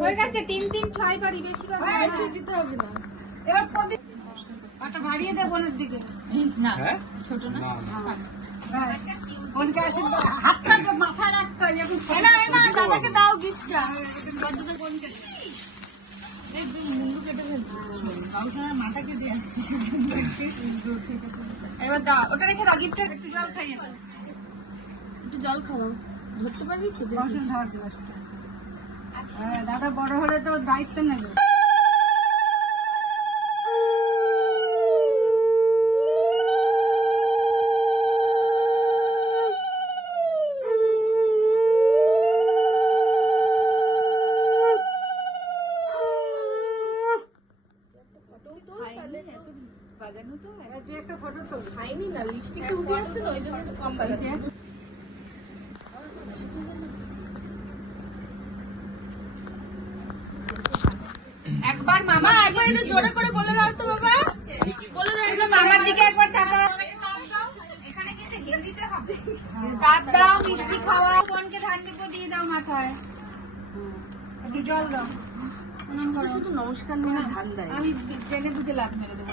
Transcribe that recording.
হয়ে গেছে তিন তিন ছয় বাড়ি বেশি বেশি দিতে হবে না। এবার প্রদীপ বাড়িয়ে দে বোনের দিকে। না হ্যাঁ? ছোট না। হ্যাঁ। হাতটা তো রাখতে হয় যখন এনা এনা যাচ্ছে এবার দা ওটা রেখে দাও গিফটটা একটু জল খাইয়ে দাও একটু জল ধরতে পারবি? তো। হ্যাঁ, দাদা বড় হলে তো দায়িত্ব নেবে। এবার তুই একটা ফটো তোল খাইনি না লিপস্টিকটা উঠে যাচ্ছে না ওই জন্য একটু কম বাজাতে একবার মামা একবার একটু জোরে করে বলে দাও তো বাবা। বলে দাও একবার মামার দিকে একবার তাকাও। এখানে কিন্তু হিন্দিতে হবে। দাঁত দাও মিষ্টি খাওয়া বোনকে ধান দিব দিয়ে দাও মাথায়। একটু জল দাও। শুধু নমস্কার মেরে ধান দেয়। আমি জেনে বুঝে লাভ মেরে দেবো